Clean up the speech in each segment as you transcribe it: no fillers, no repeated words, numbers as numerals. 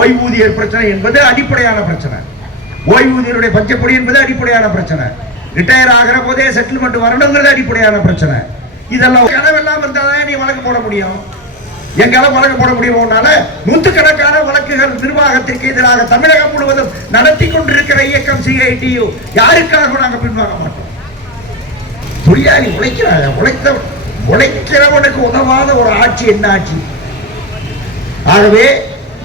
ஓய்வூதியர் பிரச்சனை என்பது அடிப்படையான பிரச்சனை. ஓய்வூதியருடைய பஞ்சப்பொடி என்பது அடிப்படையான பிரச்சனை. ரிட்டையர் ஆகிற போதே செட்டில்மெண்ட் வரணுங்கிறது அடிப்படையான பிரச்சனை. இதெல்லாம் கனவெல்லாம் இருந்தாதான் நீ வழக்கு போட முடியும். எங்களால் வழக்கு போட முடியும்னால நூற்றுக்கணக்கான வழக்குகள் நிர்வாகத்திற்கு எதிராக தமிழகம் முழுவதும் நடத்தி கொண்டிருக்கிற இயக்கம் CITU. யாருக்காக நாங்கள் பின்வாங்க மாட்டோம். தொழிலாளி உழைக்கிறவனுக்கு உதவாத ஒரு ஆட்சி என்ன ஆட்சி? ஆகவே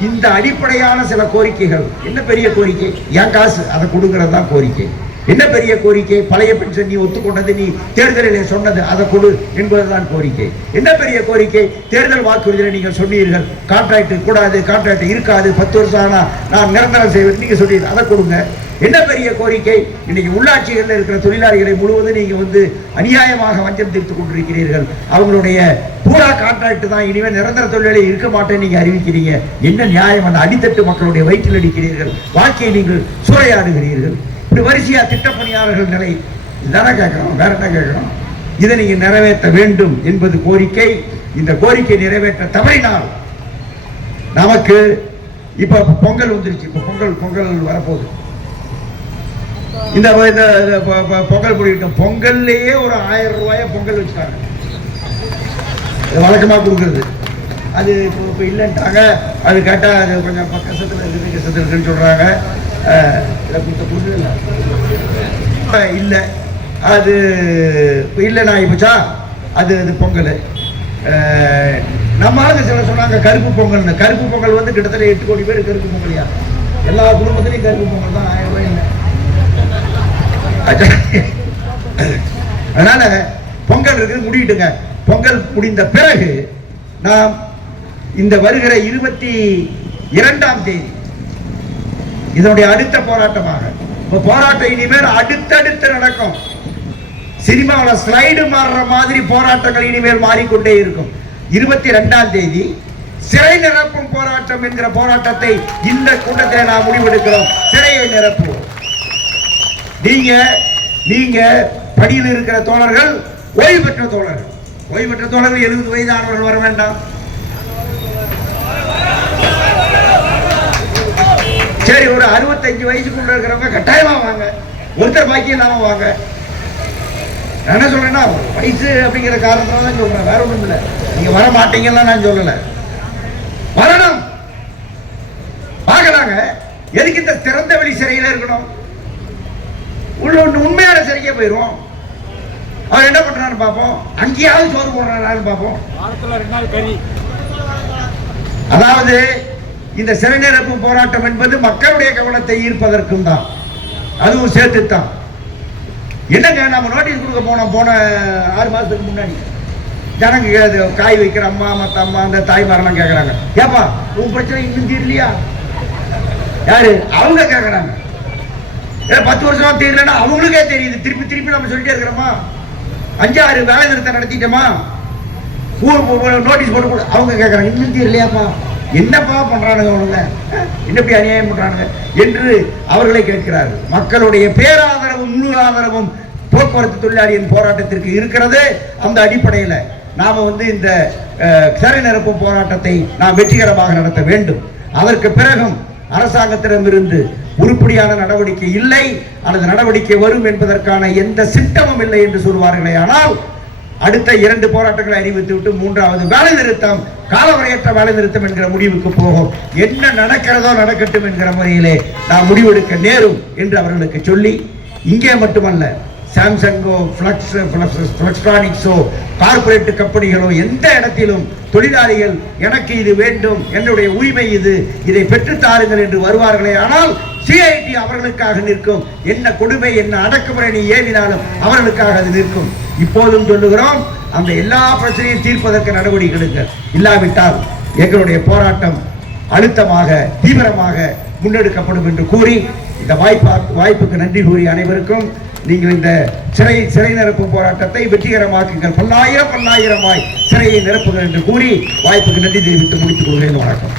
இந்த அடிப்படையான சில கோரிக்கைகள், என்ன பெரிய கோரிக்கை? என் காசு அதை கொடுக்கிறது தான் கோரிக்கை. என்ன பெரிய கோரிக்கை? பழைய பென்ஷன் நீ ஒத்துக்கொண்டது, நீ தேர்தலிலே சொன்னது, அதை கொடு என்பதுதான் கோரிக்கை. என்ன பெரிய கோரிக்கை? தேர்தல் வாக்குறுதியில் நீங்கள் சொன்னீர்கள் கான்ட்ராக்ட் கூடாது, கான்ட்ராக்ட் இருக்காது, 10 வருஷம் ஆனா நான் நிரந்தரம் செய்வேன் நீங்க சொன்னீர்கள், அதை கொடுங்க. என்ன பெரிய கோரிக்கை? இன்னைக்கு உள்ளாட்சிகளில் இருக்கிற தொழிலாளிகளை முழுவதும் நீங்க அநியாயமாக வஞ்சம் தீர்த்துக் கொண்டிருக்கிறீர்கள். அவங்களுடைய பூரா கான்ட்ராக்ட் தான், இனிமேல் நிரந்தர தொழிலாளி இருக்க மாட்டேன்னு நீங்க அறிவிக்கிறீங்க. என்ன நியாயம்? அந்த அடித்தட்டு மக்களுடைய வயிற்றில் அடிக்கிறீர்கள், வாழ்க்கையை நீங்கள் சூறையாடுகிறீர்கள். இப்படி வரிசையா திட்டப்பணியாளர்கள் நிலை இதான கேட்கிறோம், வேற என்ன கேட்கிறோம்? இதை நீங்க நிறைவேற்ற வேண்டும் என்பது கோரிக்கை. இந்த கோரிக்கை நிறைவேற்ற தவறினால் நமக்கு இப்ப பொங்கல் வந்துருச்சு. இப்ப பொங்கல் வரப்போகுது. இந்த பொங்கல் முடிவிட்டோம். பொங்கல்லையே ஒரு 1000 ரூபாய பொங்கல் வச்சுட்டாங்க, வழக்கமாக கொடுக்குறது. அது இப்போ இல்லைன்ட்டாங்க. அது கேட்டால் அது கொஞ்சம் கஷ்டத்தில் இருக்குன்னு சொல்கிறாங்க. இதை கொடுத்த பொருள் இல்லை, அது இல்லைண்ணா இப்போச்சா அது பொங்கல். நம்ம ஆளுங்க சில சொன்னாங்க கருப்பு பொங்கல்னு. கருப்பு பொங்கல் கிட்டத்தட்ட 8 கோடி பேர் கருப்பு பொங்கலையா? எல்லா குடும்பத்திலையும் கருப்பு பொங்கல் தான். 1000 ரூபாய் இல்லை. அதனால பொங்கல் இருக்கு, முடிட்டுங்க. பொங்கல் முடிந்த பிறகு நாம் இந்த வருகிற 22ஆம் தேதி இதனுடைய அடுத்த போராட்டமாக, போராட்டம் இனிமேல் அடுத்தடுத்து நடக்கும். சினிமாவில் ஸ்லைடு மாறுற மாதிரி போராட்டங்கள் இனிமேல் மாறிக்கொண்டே இருக்கும். 22ஆம் தேதி சிறை நிரப்பும் போராட்டம் என்கிற போராட்டத்தை இந்த கூட்டத்தில் நாம் முடிவெடுக்கிறோம். சிறையை நிரப்புவோம். நீங்க படியில் இருக்கிற தோழர்கள், ஓய்வு பெற்ற தோழர்கள் 70 வயதானவர்கள் வர வேண்டாம். சரி, ஒரு 65 வயசுக்குள்ள இருக்கிறவங்க கட்டாயமா வாங்க. ஒருத்தர் பாக்கி இல்லாம வாங்க. என்ன சொல்றேன்னா, வயசு அப்படிங்கிற காரணத்தால தான் சொல்றேன், வேற ஒண்ணும் இல்லை. நீங்க வர மாட்டீங்கன்னா நான் சொல்லல, வரணும், பார்க்கலாங்க. எதுக்கு இந்த திறந்த வெளி சிறையில இருக்கணும்? உண்மையான சிறைக்கே போயிடும். அவர் என்ன பண்றான்னு பார்ப்போம். அங்கேயாவது சோறு போடுறாரு பார்ப்போம். அதாவது இந்த சிறை நிரப்பு போராட்டம் என்பது மக்களுடைய கவனத்தை ஈர்ப்பதற்கும் தான், அதுவும் சேர்த்துத்தான். என்னங்க, நம்ம நோட்டீஸ் கொடுக்க போன 6 மாசத்துக்கு முன்னாடி ஜனங்க காய் வைக்கிற அம்மா, மற்ற அம்மா, அந்த தாய்மாரெல்லாம் கேட்கறாங்க, ஏப்பா உன் பிரச்சனை இன்னும் தீரலையா? யாரு? அவங்க கேட்கறாங்க. 10 வருஷம் தீரலன்னா அவங்களுக்கே தெரியுது. திருப்பி நம்ம சொல்லிட்டே இருக்கிறோமா? 5-6 வேலை நிறுத்தம் நடத்திட்டோமா? நோட்டீஸ் போட்டு அவங்க கேட்கறாங்க, இன்னும் தீரலையாப்பா? என்னப்பா பண்றானுங்க அவனுங்க, என்ன அநியாயம் பண்றானுங்க என்று அவர்களை கேட்கிறார்கள். மக்களுடைய பேராதரவும் முழு ஆதரவும் போக்குவரத்து தொழிலாளியின் போராட்டத்திற்கு இருக்கிறது. அந்த அடிப்படையில் நாம இந்த சிறை நிரப்பு போராட்டத்தை நாம் வெற்றிகரமாக நடத்த வேண்டும். அதற்கு பிறகும் அரசாங்கத்திடமிருந்து உருப்படியான நடவடிக்கை இல்லை, அல்லது நடவடிக்கை வரும் என்பதற்கான எந்த சிட்டமும் இல்லை என்று சொல்வார்களே. ஆனால் அடுத்த 2 போராட்டங்களை அறிவித்து விட்டு 3வது வேலை நிறுத்தம், காலவரையற்ற வேலை நிறுத்தம் என்கிற முடிவுக்கு போகும். என்ன நடக்கிறதோ நடக்கட்டும் என்கிற முறையிலே நாம் முடிவெடுக்க நேரும் என்று அவர்களுக்கு சொல்லி, இங்கே மட்டுமல்ல, சாம்சங்கோ, பிளக்ஸ்ட்ரானிக்ஸோ, கார்பரேட் கம்பெனிகளோ எந்த இடத்திலும் தொழிலாளிகள் எனக்கு இது வேண்டும், என்னுடைய உரிமை இது, இதை பெற்றுத்தாருங்கள் என்று வருவார்களே. ஆனால் CIT அவர்களுக்காக நிற்கும். என்ன கொடுமை, என்ன அடக்குமுறை நீ ஏவினாலும் அவர்களுக்காக அது நிற்கும். இப்போதும் சொல்லுகிறோம், அந்த எல்லா பிரச்சனையும் தீர்ப்பதற்கு நடவடிக்கை எடுங்கள். இல்லாவிட்டால் எங்களுடைய போராட்டம் அழுத்தமாக, தீவிரமாக முன்னெடுக்கப்படும் என்று கூறி, இந்த வாய்ப்புக்கு நன்றி கூறி அனைவருக்கும், நீங்கள் இந்த சிறை நிரப்பும் போராட்டத்தை வெற்றிகரமாக்குங்கள், பல்லாயிரமாய் சிறையை நிரப்புங்கள் என்று கூறி வாய்ப்புக்கு நன்றி தெரிவித்து முடித்துக் கொள்கிறேன். வணக்கம்.